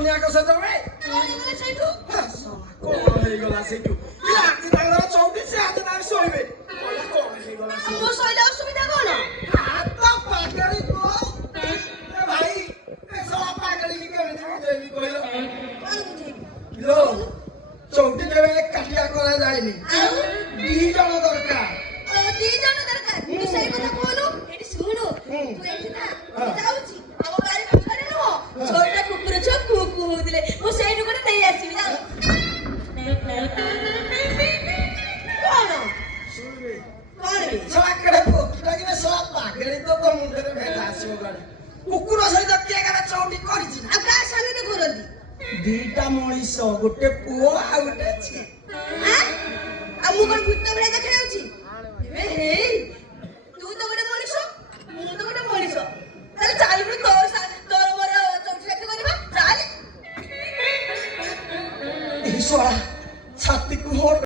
କନ୍ୟା କସେ ଜଣେ ସେଇଠୁ କଣ ହେଇଗଲା ସେଇଠୁ ଆଜି ତାଙ୍କର ଚଉଠି ସେ ଆଜି ତାର ଶୋଇବେ କଣ ହେଇଗଲା ମୋ ଶୋଇଲେ ଅସୁବିଧା କଣ? ହାତ ପାଗଳି ତୁ ଭାଇ ଶଳା ପାଗଳି କି କେମିତି ବୁଝେଇବି କହିଲ ଲୋ ଚଉଠି କେବେ କାଟିଆ କରାଯାଏନି ଦି ଜଣ ଦରକାର ତୁ ସେଇ କଥା କହୁନୁ ଏଠି ଶୁଣୁ ତୁ ଏଠି ନା ଯାଉଛି ଆମ ବାରି ପାଖରେ ନୁହଁ ଛୋଟା କୁକୁର ଛୁଆ କୁ କୁ ହଉଥିଲେ ମୁଁ ସେଇଠୁ ଗୋଟେ ନେଇ ଆସିବି ଯାଉ କଣ ଶଳା କେଡ଼େ ପୋକିଟା କିରେ ଶଳା ପାଗଳି ତ ତୋ ମୁଣ୍ଡରେ ଭେଦା ଆସିବ ଗାଡି କୁକୁର ସହିତ କିଏ କାଳେ ଚଉଠି କରିଛି ନା ଆଉ କାହା ସାଙ୍ଗରେ କରନ୍ତି ଦିଟା ମଣିଷ ଗୋଟେ ପୁଅ ଆଉ ଗୋଟେ ଝିଅ ଆଉ ମୁଁ କଣ ଭୂତ ଭଳିଆ ଦେଖାଯାଉଛି ହେଇ ତୁ ତ ଗୋଟେ ମଣିଷ ମୁଁ ତ ଗୋଟେ ମଣିଷ ତାହେଲେ ଚାଲୁନୁ ତୋର ମୋର ଚଉଠି ଲେଖା କରିବା ଚାଲେ ଶଳା ଛାତିକୁ ହୋ